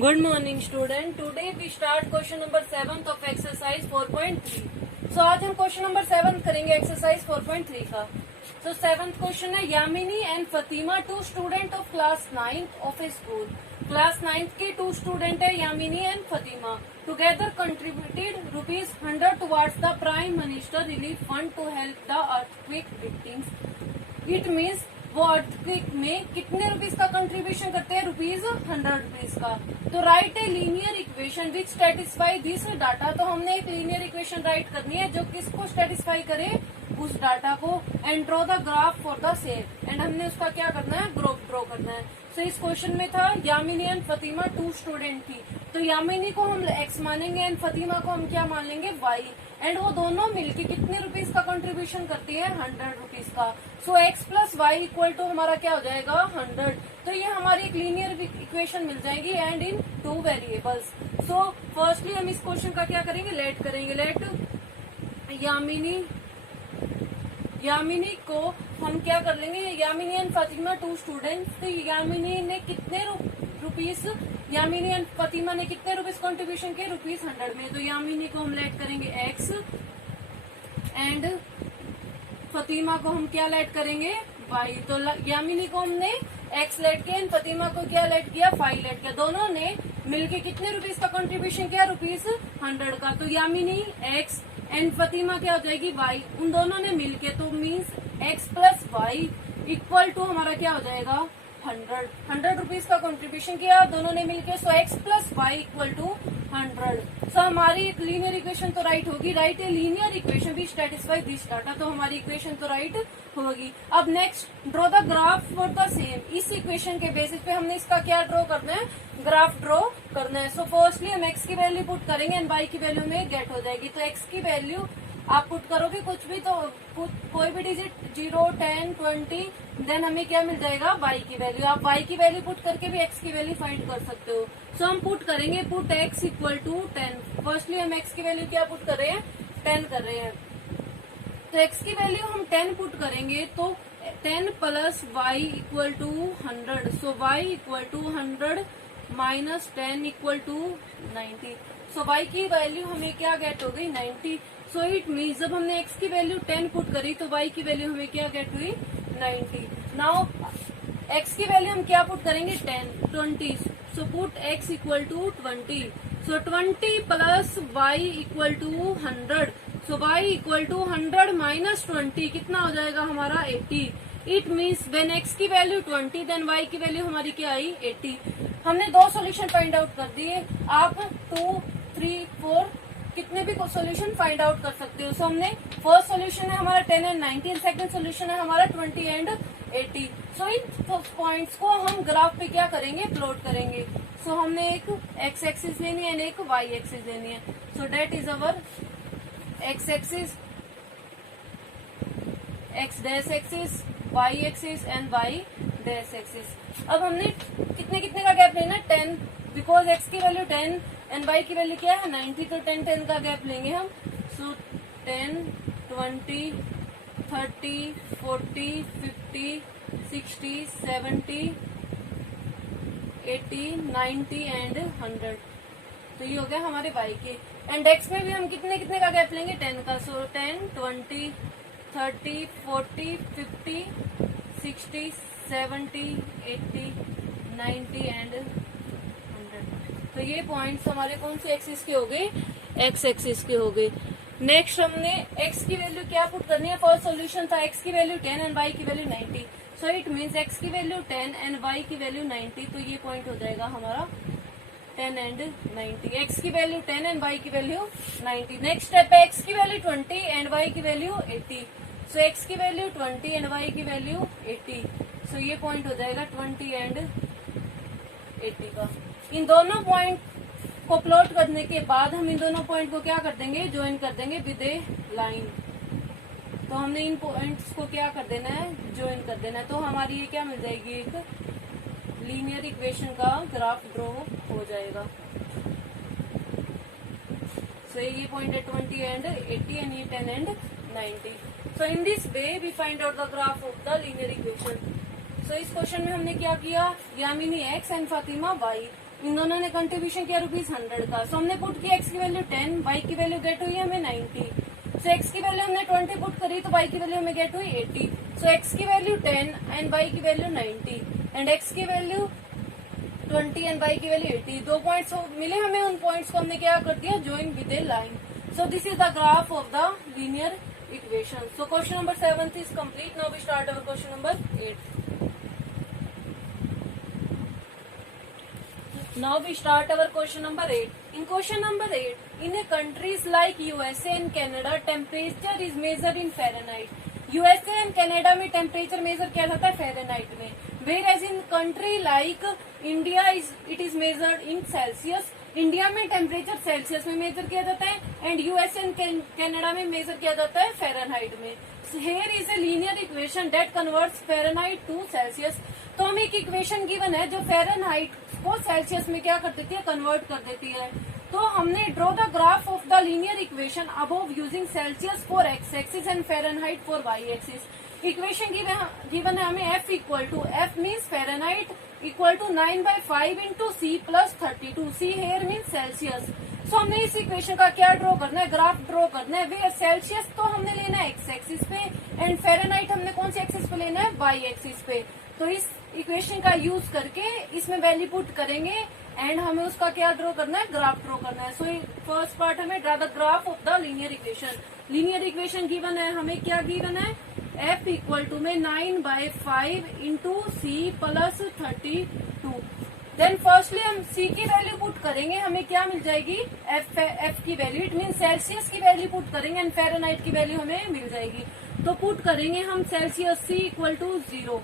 Good morning student. Today we start question number 7 of exercise 4.3. So आज हम question number 7 करेंगे exercise 4.3 का. So 7th question है Yamini and Fatima two student of class 9th of a school. Class 9th के 2 student है Yamini and Fatima. Together contributed ₹100 towards the prime minister relief fund to help the earthquake victims. It means वो earthquake में कितने rupees का contribution करते हैं? ₹100 का. तो right a linear equation which satisfy this data. तो हमने एक लीनियर इक्वेशन राइट करनी है जो किसको सेटिस्फाई करे, उस डाटा को. And draw the graph for the same. And हमने उसका क्या करना है? ग्राफ ड्रॉ करना है. तो इस क्वेश्चन में था यामिनी एंड फतीमा 2 स्टूडेंट थी. तो यामिनी को हम x मानेंगे एंड फतीमा को हम क्या मान लेंगे? y. एंड वो दोनों मिलके कितने रुपीस का कंट्रीब्यूशन करती है? ₹100 का. So x plus y equal to हमारा क्या हो जाएगा? 100. तो ये हमारी एक लीनियर इक्वेशन मिल जाएगी and in 2 variables. So firstly हम इस क्वेश्चन का क्या करेंगे? लेट करेंगे. लेट यामिनी को हम क्या कर लेंगे? Yamini and Fatima 2 students. तो यामिनी ने कितने रुपीस यामिनी एंड फतीमा ने कितने रुपीस कंट्रीब्यूशन किए? ₹100 में. तो यामिनी को हम लेट करेंगे x एंड फतीमा को हम क्या लेट करेंगे? y. तो यामिनी को हमने x लेट किया एंड फतीमा को क्या लेट किया? y लेट किया. दोनों ने मिलके कितने रुपीस का कंट्रीब्यूशन किया? ₹100 का. तो यामिनी x एंड फतीमा क्या हो जाएगी? y. उन दोनों ने मिलके, तो means x plus y equal to हमारा क्या हो जाएगा? 100 रुपीस का कंट्रीब्यूशन किया दोनों ने मिलके. So x plus y equal to 100. So हमारी लीनियर इक्वेशन तो राइट होगी. राइट ए लीनियर इक्वेशन भी सेटिस्फाई दिस डाटा. तो हमारी इक्वेशन तो राइट होगी. अब next draw the graph for the same. इस इक्वेशन के बेसिस पे हमने इसका क्या ड्रॉ करना है? ग्राफ ड्रॉ करना है. सो फर्स्टली हम x की वैल्यू पुट करेंगे एंड y की वैल्यू में गेट हो जाएगी. तो x की वैल्यू आप पुट करोगे कुछ भी, तो कोई भी डिजिट 0, 10, 20, देन हमें क्या मिल जाएगा? y की वैल्यू. आप y की वैल्यू पुट करके भी x की वैल्यू फाइंड कर सकते हो. सो हम पुट करेंगे, put x equal to 10. Firstly हम x की वैल्यू क्या पुट कर रहे हैं? 10 कर रहे हैं. तो x की वैल्यू हम 10 पुट करेंगे तो 10 plus y equal to 100. So y equal to 100 minus 10 equal to 90. So y की वैल्यू हमें क्या गेट हो गई? 90. सो इट मीन्स जब हमने x की वैल्यू 10 पुट करी तो y की वैल्यू हमें क्या गेट हुई? 90. नाउ x की वैल्यू हम क्या पुट करेंगे? 10, 20. So put x equal to 20. So 20 plus y equal to 100. So y equal to 100 minus 20 कितना हो जाएगा हमारा? 80. इट मीन्स व्हेन x की वैल्यू 20 देन y की वैल्यू हमारी क्या आई? 80. हमने 2 सॉल्यूशन फाइंड आउट कर दिए. आप 2, 3, 4 कितने भी सॉल्यूशन फाइंड आउट कर सकते हो. सो हमने फर्स्ट सॉल्यूशन है हमारा 10 एंड 90. सेकंड सॉल्यूशन है हमारा 20 एंड 80. सो इन पॉइंट्स को हम ग्राफ पे क्या करेंगे? प्लॉट करेंगे. सो हमने एक x एक्सिस लेनी है एंड एक y एक्सिस लेनी है. So that is our x axis, x dash axis, y axis and y dash axis. अब हमने कितने कितने का गैप लेना है? 10. बिकॉज x की वैल्यू 10 एंड y की वैल्यू क्या है? 90. तो 10 का गैप लेंगे हम. So 10, 20, 30, 40, 50, 60, 70, 80, 90 and 100. तो ये हो गया हमारे y के. एंड x में भी हम कितने कितने का गैप लेंगे? 10 का. सो 10, 20, 30, 40, 50, 60, 70, 80, 90 एंड 100. तो ये पॉइंट्स हमारे कौन से एक्सिस के हो गए? x एक्सिस के हो गए. नेक्स्ट हमने x की वैल्यू क्या पुट करनी है? फर्स्ट सॉल्यूशन था x की वैल्यू 10 एंड y की value 90. So it means x की वैल्यू 10 एंड y की वैल्यू 90. तो ये पॉइंट हो जाएगा हमारा 10 एंड 90. x की वैल्यू 10 एंड y की वैल्यू 90. नेक्स्ट स्टेप है x की वैल्यू 20 एंड y की वैल्यू 80. सो x की वैल्यू 20 एंड y की वैल्यू 80. सो ये पॉइंट हो जाएगा 20 एंड 80 का. इन दोनों पॉइंट को प्लॉट करने के बाद हम इन दोनों पॉइंट को क्या कर देंगे? ज्वाइन कर देंगे विद ए लाइन. तो हमने इन पॉइंट्स को क्या कर देना है? ज्वाइन कर देना है. तो हमारी ये क्या मिल जाएगी? एक लीनियर इक्वेशन का ग्राफ ड्रॉ हो जाएगा. सो ये पॉइंट है 20 एंड 80 एंड ये 10 and 90. So in this way we find out the graph of the linear equation. So इस क्वेश्चन में हमने क्या किया? Yamini x and Fatima y. इन दोनों ने कंट्रीब्यूशन किया ₹100 का। सो हमने पुट किया x की वैल्यू 10, y की वैल्यू गेट हुई हमें 90। सो x की वैल्यू हमने 20 पुट करी तो y की वैल्यू हमें गेट हुई 80। सो x की वैल्यू 10 एंड y की वैल्यू 90 एंड x की वैल्यू 20 एंड y की वैल्यू 80। 2 पॉइंट्स मिले हमें, उन पॉइंट्स को हमने क्या कर दिया, join with a line. So this is the graph of the linear equation. So question number 7 is complete. Now we start our question number 8। Now we start our question number 8. In question number 8, in a countries like USA and Canada, temperature is measured in Fahrenheit. USA and Canada में temperature measure किया जाता है Fahrenheit में. Whereas in country like India it is measured in Celsius. India में temperature Celsius में measure किया जाता है एंड यूएसए एंड कनाडा में मेजर किया जाता है फ़ारेनहाइट में. Here is a linear equation that converts Fahrenheit to Celsius. तो हमें एक इक्वेशन गिवन है जो फ़ारेनहाइट को सेल्सियस में क्या कर देती है, कन्वर्ट कर देती है. तो हमने draw the graph of the linear equation above using Celsius for X axis and Fahrenheit for Y axis. Equation given है हमें F equal to, F means Fahrenheit equal to 9/5 into C plus 32. C here means Celsius. So हमने इस equation का क्या draw करना है, graph draw करना है. वे सेल्सियस तो हमने लेना है एक्स एक्सिस पे एंड फ़ारेनहाइट हमने कौन सी एक्सिस पे लेना है, वाई एक्सिस पे. तो इस इक्वेशन का यूज करके इसमें वैल्यू पुट करेंगे एंड हमें उसका क्या ड्रॉ करना है, ग्राफ ड्रॉ करना है. सो फर्स्ट पार्ट हमें draw the graph of the linear equation. Linear equation given है हमें, क्या गिवन है, F इक्वल टू में 9/5 into C plus 32. Then firstly हम C की वैल्यू पुट करेंगे, हमें क्या मिल जाएगी, F की वैल्यू. इट मीन सेल्सियस की वैल्यू पुट करेंगे एंड फ़ारेनहाइट की वैल्यू हमें मिल जाएगी. तो पुट करेंगे हम Celsius C equal to 0.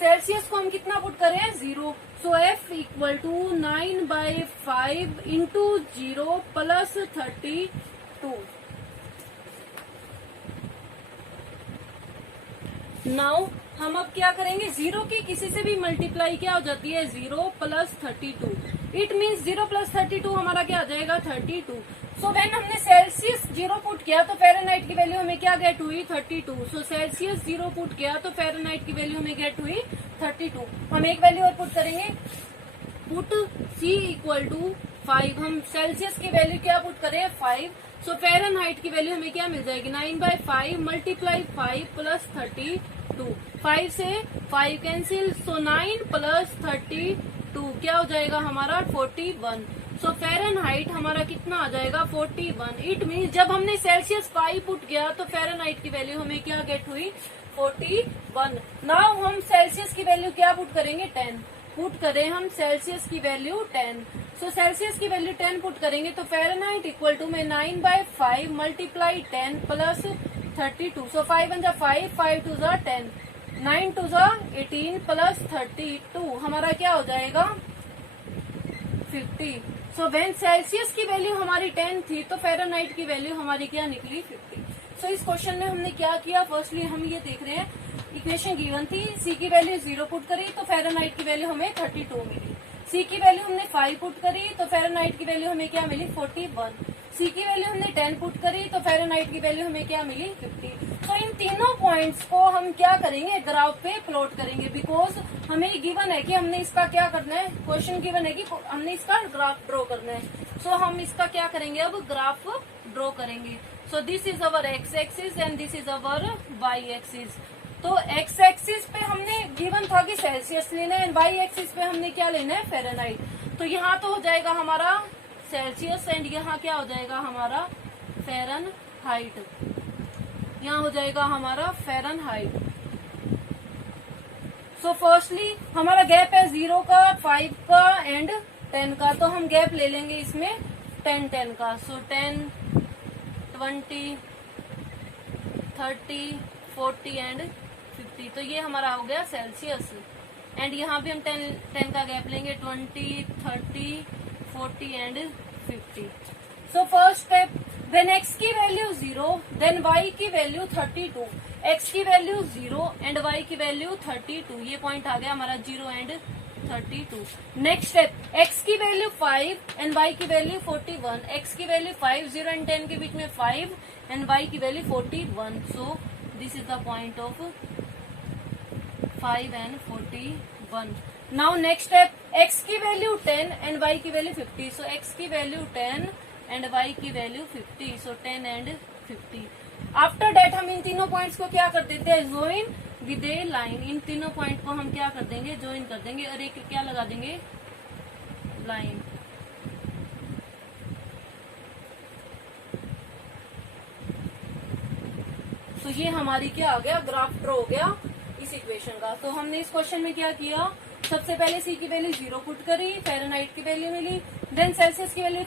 Celsius को हम कितना पुट करें, 0. So F equal to 9/5 into 0 plus 32. Now हम अब क्या करेंगे, 0 की किसी से भी मल्टीप्लाई क्या हो जाती है, 0 प्लस 32. इट मीन्स 0 प्लस 32 हमारा क्या आ जाएगा, 32. सो व्हेन हमने सेल्सियस 0 पुट किया तो फ़ारेनहाइट की वैल्यू हमें क्या गेट हुई, 32. सो सेल्सियस 0 पुट किया तो फ़ारेनहाइट की वैल्यू हमें गेट हुई 32. हम एक वैल्यू और पुट करेंगे, पुट C इक्वल टू 5. हम सेल्सियस की वैल्यू क्या पुट करें, 5. सो फ़ारेनहाइट की वैल्यू हमें क्या मिल जाएगी, 9/5 मल्टीप्लाई 5 प्लस 32. 5 से 5 कैंसिल. सो 9 प्लस 32 क्या हो जाएगा हमारा, 41. सो फ़ारेनहाइट हमारा कितना आ जाएगा, 41. इट मीन्स जब हमने सेल्सियस 5 पुट किया तो फ़ारेनहाइट की वैल्यू हमें क्या गेट हुई, 41. नाउ हम सेल्सियस की वैल्यू क्या पुट करेंगे, 10 पुट करें हम सेल्सियस की वैल्यू 10. सो सेल्सियस की वैल्यू 10 पुट करेंगे तो फ़ारेनहाइट इक्वल टू में 9/5 मल्टीप्लाई 10 प्लस 32. सो 5 1 जा 5, 5 2 जा 10, 9 2 जा 18 प्लस 32 हमारा क्या हो जाएगा, 50. सो व्हेन सेल्सियस की वैल्यू हमारी 10 थी तो फ़ारेनहाइट की वैल्यू हमारी क्या निकली, 50. सो इस क्वेश्चन में हमने क्या किया, फर्स्टली हम ये देख रहे हैं, इक्वेशन गिवन थी, C की वैल्यू 0 पुट करी तो फ़ारेनहाइट की वैल्यू हमें 32 मिली. C की वैल्यू हमने 5 पुट करी तो फ़ारेनहाइट की वैल्यू हमें क्या मिली, 41. C की वैल्यू हमने 10 पुट करी तो फ़ारेनहाइट की वैल्यू हमें क्या मिली, 50. तो इन तीनों पॉइंट्स को हम क्या करेंगे, ग्राफ पे प्लॉट करेंगे. बिकॉज हमें गिवन है कि हमने इसका क्या करना है, क्वेश्चन गिवन है कि हमने इसका ग्राफ ड्रॉ करना है. सो हम इसका क्या करेंगे, अब ग्राफ ड्रॉ करेंगे. So this is our x axis and this is our y axis. तो एक्स एक्सिस पे हमने गिवन था कि सेल्सियस लेना है एंड वाई एक्सिस पे हमने क्या लेना है, फ़ारेनहाइट. तो यहाँ तो हो जाएगा हमारा सेल्सियस एंड यहाँ क्या हो जाएगा हमारा फ़ारेनहाइट. यहाँ हो जाएगा हमारा फ़ारेनहाइट. सो फर्स्टली हमारा गैप है 0 का, 5 का एंड 10 का. तो हम गैप ले लेंगे इसमें 10 का. सो 10 20 30 40 एंड 50. तो ये हमारा हो गया सेल्सियस. एंड यहाँ भी हम 10 का गैप लेंगे, 20 30 40 and 50. So first step, when x की वैल्यू 0 देन y की वैल्यू 32. x की वैल्यू 0 एंड y की वैल्यू 32. ये पॉइंट आ गया हमारा 0 एंड 32. नेक्स्ट स्टेप, x की वैल्यू 5 एंड y की वैल्यू 41. x की वैल्यू 5, 0 एंड 10 के बीच में 5 एंड y की value 41. So this is the point of 5 and 41. Now next step, x की वैल्यू 10 एंड y की वैल्यू 50। सो x की value 10 and y की value 50। So 10 and 50। After that हम इन तीनों पॉइंट्स को क्या कर देते हैं, ज्वाइन विद ए लाइन। इन तीनों पॉइंट को हम क्या कर देंगे, ज्वाइन कर देंगे और एक क्या लगा देंगे, लाइन। तो ये हमारी क्या आ गया, ग्राफ ड्रॉ हो गया इस इक्वेशन का। तो हमने इस क्वेश्चन में क्या किया, सबसे पहले सी की वैल्यू 0 पुट करी, फ़ारेनहाइट की वैल्यू मिली। देन सेल्सियस की वैल्यू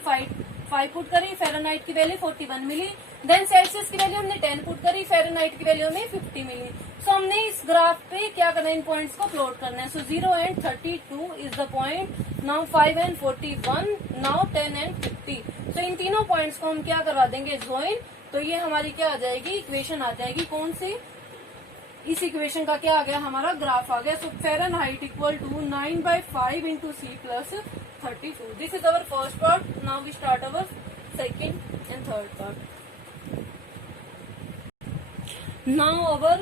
5 पुट करी, फ़ारेनहाइट की वैल्यू 41 मिली। देन सेल्सियस की वैल्यू हमने 10 पुट करी, फ़ारेनहाइट की वैल्यू हमें 50 मिली। सो हमने इस ग्राफ पे क्या करना है, इन पॉइंट्स को प्लॉट करना है। सो 0 and 32 is the point. Now 5 and 41, now 10 and 50। सो इन तीनों पॉइंट्स को हम क्या करवा देंगे, ज्वाइन। तो ये हमारी क्या आ जाएगी, इक्वेशन आ जाएगी। कौन सी, इस इक्वेशन का क्या आ गया, हमारा ग्राफ आ गया। So Fahrenheit equal to 9/5 into C plus 32। This is our first part. Now we start our second and third part. Now our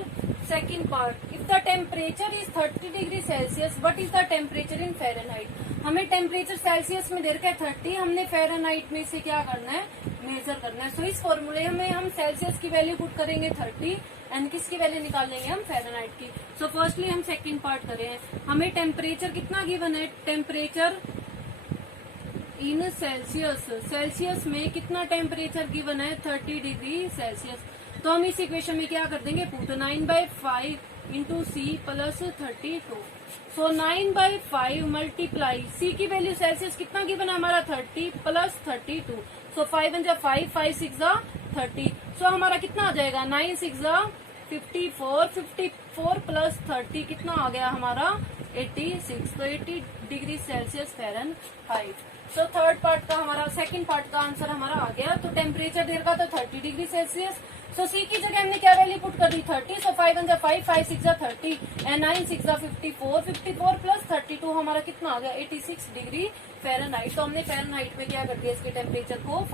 second part. If the temperature is 30 degree Celsius, what is the temperature in Fahrenheit? हमें temperature Celsius में दे रखा है 30, हमने Fahrenheit में से क्या करना है, मेजर करना है। सो इस फॉर्मूले में हम सेल्सियस की वैल्यू पुट करेंगे 30 एंड किसकी वैल्यू निकाल लेंगे हम, फ़ारेनहाइट की। सो फर्स्टली हम सेकंड पार्ट करें। हमें टेम्परेचर कितना गिवन है, टेम्परेचर इन सेल्सियस, सेल्सियस में कितना टेम्परेचर गिवन है, 30 डिग्री सेल्सियस। तो हम इस इक्वेशन में क्या कर देंगे, पुट 9/5 इंटू सी प्लस 32। सो 9/5 मल्टीप्लाई, सी की वैल्यू सेल्सियस कितना गिवन है हमारा, 30 प्लस 32। सो 5 × 5, 5 × 6 = 30। सो हमारा कितना आ जाएगा, 9 × 6 = 54, 54 प्लस 30 कितना आ गया हमारा, 86। तो 80 degree Celsius Fahrenheit. So third part का हमारा, सेकंड पार्ट का आंसर हमारा आ गया। तो टेम्परेचर देर का तो 30 डिग्री सेल्सियस। सो सी की जगह हमने क्या वैल्यू पुट कर दी, 30। सो 5 × 5, 5 × 6 = 30 एंड 9 × 6 = 54, 54 प्लस 32 हमारा कितना आ गया, 86 डिग्री फ़ारेनहाइट। तो हमने फ़ारेनहाइट में क्या कर दिया, इसके टेम्परेचर को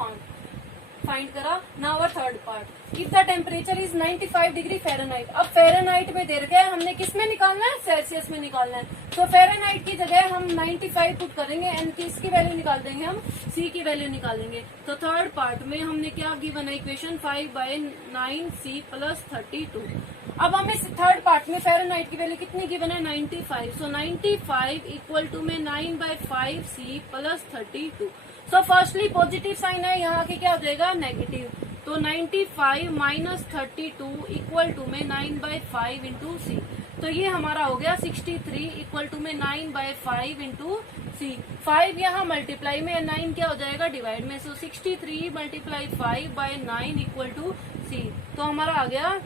फाइंड करा। Now our third part, if the temperature is 95 degree Fahrenheit. अब फ़ारेनहाइट में दे रखा है, हमने किस में निकालना है, सेल्सियस में निकालना है। तो फ़ारेनहाइट की जगह हम 95 पुट करेंगे एंड किसकी वैल्यू निकाल देंगे, हम सी की वैल्यू निकाल देंगे। तो थर्ड पार्ट में हमने क्या गिवन है, इक्वेशन 5/9 सी प्लस 32। अब हमें थर्ड पार्ट में फ़ारेनहाइट की वैल्यू कितनी गिवन है, 95। सो 95 इक्वल टू में 9/5 C plus 32। So firstly positive sign है, यहाँ के क्या हो जाएगा, नेगेटिव। तो 95 माइनस 32 इक्वल टू में 9/5 इंटू सी। तो ये हमारा हो गया 63 इक्वल टू में 9/5 इंटू सी। 5 यहाँ मल्टीप्लाई में, 9 क्या हो जाएगा, डिवाइड में। सो 63 मल्टीप्लाई 5/9 इक्वल टू सी। तो हमारा आ गया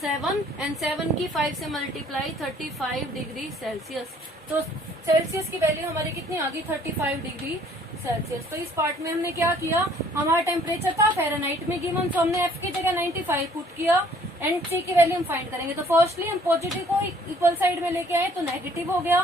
7 एंड 7 की 5 से मल्टीप्लाई 35 डिग्री सेल्सियस। तो सेल्सियस की वैल्यू हमारी कितनी आ गई, 35 डिग्री सेल्सियस। तो इस पार्ट में हमने क्या किया, हमारा टेम्परेचर था फ़ारेनहाइट में गिवन, तो हमने एफ की जगह 95 पुट किया एंड सी की वैल्यू हम फाइंड करेंगे। तो फर्स्टली हम पॉजिटिव को इक्वल साइड में लेके आए तो नेगेटिव हो गया,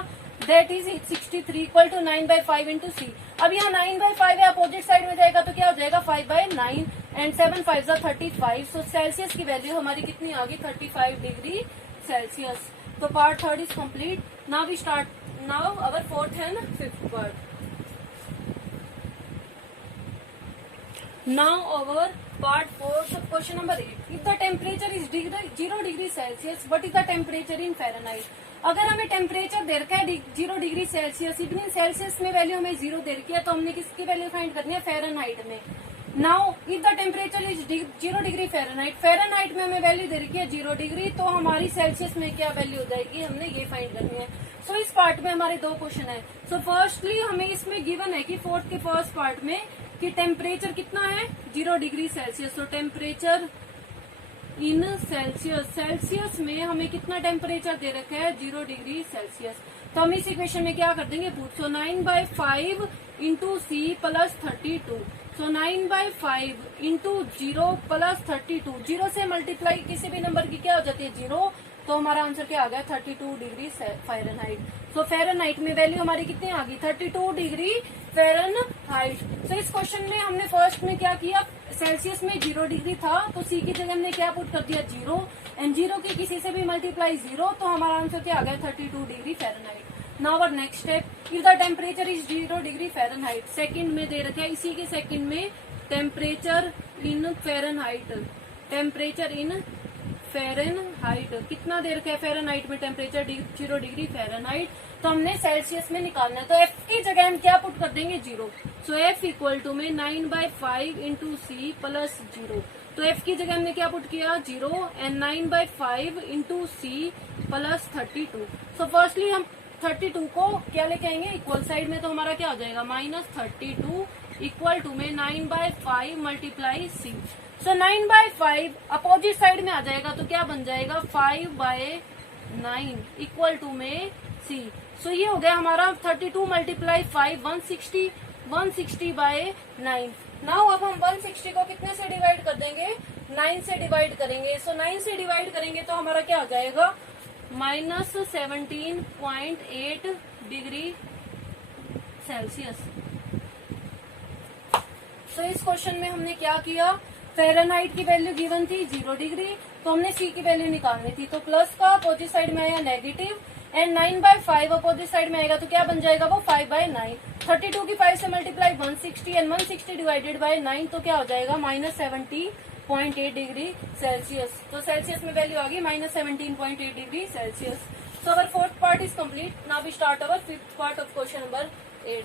that is 63 equal to 9/5 into C. अब यहाँ 9/5 है, अपोजिट साइड में जाएगा तो क्या हो जाएगा, 5/9 एंड 7 × 5 = 35। सो सेल्सियस की वैल्यू हमारी कितनी आ गई, 35 डिग्री सेल्सियस। तो part third is complete. Now we start now our fourth and fifth part. Now our part 4, so question number 8. If the temperature is 0 degree Celsius, what is the temperature in Fahrenheit? अगर हमें temperature दे रखा है 0 degree Celsius, it mean Celsius में value हमें 0 दे रखी है, तो हमने किसकी वैल्यू फाइंड करनी है, फ़ारेनहाइट में। Now if the temperature is 0 degree Fahrenheit, Fahrenheit में हमें वैल्यू दे रखी है 0 डिग्री, तो हमारी सेल्सियस में क्या वैल्यू हो जाएगी, हमने ये फाइंड करनी है। सो इस पार्ट में हमारे दो क्वेश्चन है। सो फर्स्टली हमें इसमें गिवन है कि फोर्थ के फर्स्ट पार्ट में कि टेम्परेचर कितना है, 0 डिग्री सेल्सियस। तो टेम्परेचर इन सेल्सियस, सेल्सियस में हमें कितना टेम्परेचर दे रखा है, 0 डिग्री सेल्सियस। तो हम इस इक्वेशन में क्या कर देंगे, पुट। सो 9/5 इंटू सी प्लस 32। सो 9/5 इंटू 0 प्लस 32, 0 से मल्टीप्लाई किसी भी नंबर की क्या हो जाती है, 0 तो हमारा आंसर क्या आ गया 32 डिग्री फ़ारेनहाइट। तो फ़ारेनहाइट में वैल्यू हमारी कितनी आ गई 32 डिग्री फ़ारेनहाइट। तो इस क्वेश्चन में हमने फर्स्ट में क्या किया, सेल्सियस में 0 डिग्री था तो सी की जगह हमने क्या पुट कर दिया 0, एंड 0 की किसी से भी मल्टीप्लाई 0, तो हमारा आंसर क्या आ गया 32 degree Fahrenheit. Now our next step, if the temperature is 0 degree Fahrenheit, second में दे रखा है, इसी के सेकंड में temperature in Fahrenheit, temperature in Fahrenheit कितना दे रखा है फ़ारेनहाइट में टेम्परेचर 0 डिग्री फ़ारेनहाइट, तो हमने सेल्सियस में निकालना है। तो एफ की जगह हम क्या पुट कर देंगे 0, सो एफ इक्वल टू में 9/5 इंटू सी प्लस 0। तो एफ की जगह हमने क्या पुट किया 0 and 9/5 into C plus 32। So firstly हम 32 को क्या लेके आएंगे इक्वल साइड में, तो हमारा क्या हो जाएगा -32 इक्वल टू में 9/5 मल्टीप्लाई सी। सो 9/5 अपोजिट साइड में आ जाएगा तो क्या बन जाएगा 5/9 इक्वल टू में सी। सो ये हो गया हमारा 32 मल्टीप्लाई 5 160, 160/9। नाउ अब हम 160 को कितने से डिवाइड कर देंगे 9 से डिवाइड करेंगे। सो 9 से डिवाइड करेंगे तो हमारा क्या हो जाएगा -17.8 डिग्री सेल्सियस। तो इस क्वेश्चन में हमने क्या किया, फ़ारेनहाइट की वैल्यू गिवन थी 0 डिग्री, तो हमने सी की वैल्यू निकालनी थी, तो प्लस का अपोजिट साइड में आया नेगेटिव, एंड 9/5 अपोजिट साइड में आएगा तो क्या बन जाएगा वो 5/9। 32 की 5 से मल्टीप्लाई 160 एंड 160 डिवाइडेड बाय 9 तो क्या हो जाएगा -70.8 डिग्री सेल्सियस। तो सेल्सियस में वैल्यू आ गई -17.8 degree Celsius. So our fourth part is complete. Now we start our fifth part of question number 8।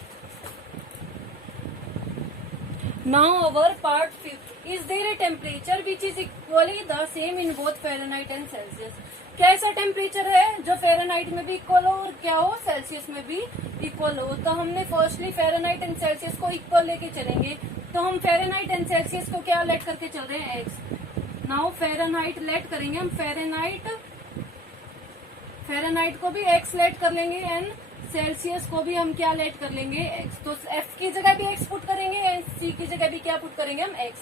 Now our part 5th, is there a temperature which is equally the same in both Fahrenheit and Celsius? क्या ऐसा temperature है जो Fahrenheit में भी equal हो और क्या हो सेल्सियस में भी इक्वल हो? तो हमने फर्स्टली फ़ारेनहाइट एंड सेल्सियस को इक्वल लेके चलेंगे, तो हम फ़ारेनहाइट एंड सेल्सियस को क्या लेट करके चल रहे हैं x। नाउ फ़ारेनहाइट लेट करेंगे हम, फ़ारेनहाइट को भी x लेट कर लेंगे एंड सेल्सियस को भी हम क्या लेट कर लेंगे x। तो f की जगह भी x पुट करेंगे एंड c की जगह भी क्या पुट करेंगे हम x,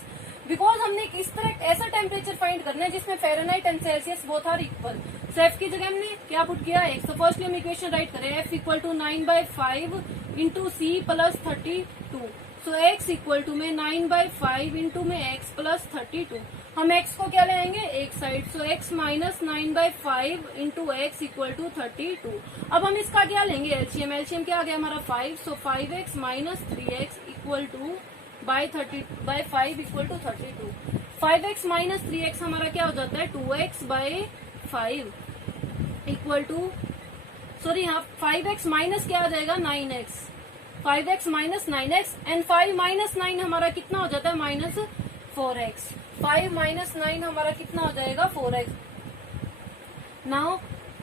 बिकॉज हमने इस तरह ऐसा टेम्परेचर फाइंड करना है जिसमें Fahrenheit and Celsius both are equal. So f की जगह हमने क्या पुट किया x। तो फर्स्टली हम इक्वेशन राइट करें, f equal to 9/5 into C plus 32। So x equal to में 9/5 इंटू में x प्लस 32। हम x को क्या ले आएंगे एक side, so x minus 9/5 into x equal to 32। अब हम इसका क्या लेंगे एलसीएम, एलसीएम क्या आ गया हमारा 5, so 5x minus 3x equal to by 5 equal to 32। 5x minus 3x हमारा क्या हो जाता है 2x/5 इक्वल टू, सॉरी यहाँ 5x माइनस क्या आ जाएगा 9x, 5x minus 9x and 5 minus 9 हमारा कितना हो जाता है -4x। 5 माइनस 9 हमारा कितना हो जाएगा 4x। नाउ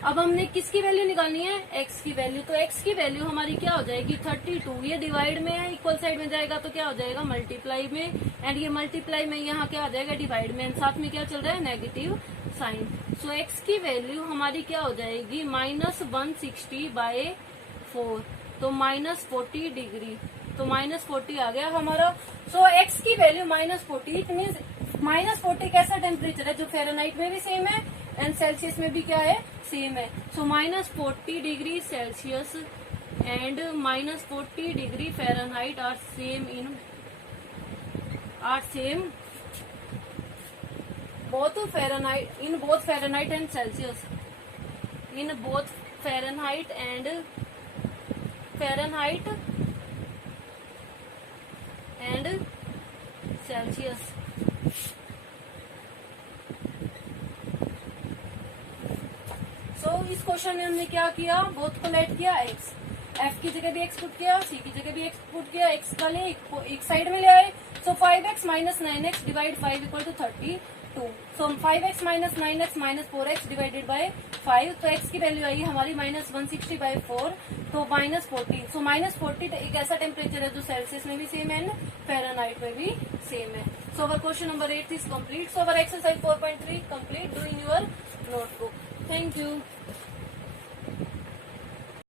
अब हमने किसकी वैल्यू निकालनी है x की वैल्यू, तो x की वैल्यू हमारी क्या हो जाएगी 32। ये डिवाइड में है, इक्वल साइड में जाएगा तो क्या हो जाएगा मल्टीप्लाई में, एंड ये मल्टीप्लाई में यहाँ क्या आ जाएगा डिवाइड में, एंड साथ में क्या चल रहा है नेगेटिव साइन। सो x की वैल्यू हमारी क्या हो जाएगी -160/4, तो -40 डिग्री, तो -40 आ गया हमारा। सो x की वैल्यू -40, इट मीन्स -40 कैसा टेम्परेचर है जो फ़ारेनहाइट में भी सेम है एंड सेल्सियस में भी क्या है सेम है। So -40 degree Celsius and -40 degree Fahrenheit are same both Fahrenheit and Celsius, in both Fahrenheit and Celsius। So इस क्वेश्चन में हमने क्या किया, बोथ को लेट किया x, f की जगह भी x पुट किया, c की जगह भी x पुट किया, x का ले एक साइड में ले आए। So 5x minus 9x divide 5 equal to 32। So 5x minus 9x minus 4x divided by 5, तो x की वैल्यू आई हमारी -160/4, तो -40। सो -40 एक ऐसा टेम्परेचर है जो सेल्सियस में भी सेम है एंड फ़ारेनहाइट में भी सेम है। So our question number 8 is complete. So our exercise 4.3 complete, do in your notebook. Thank you.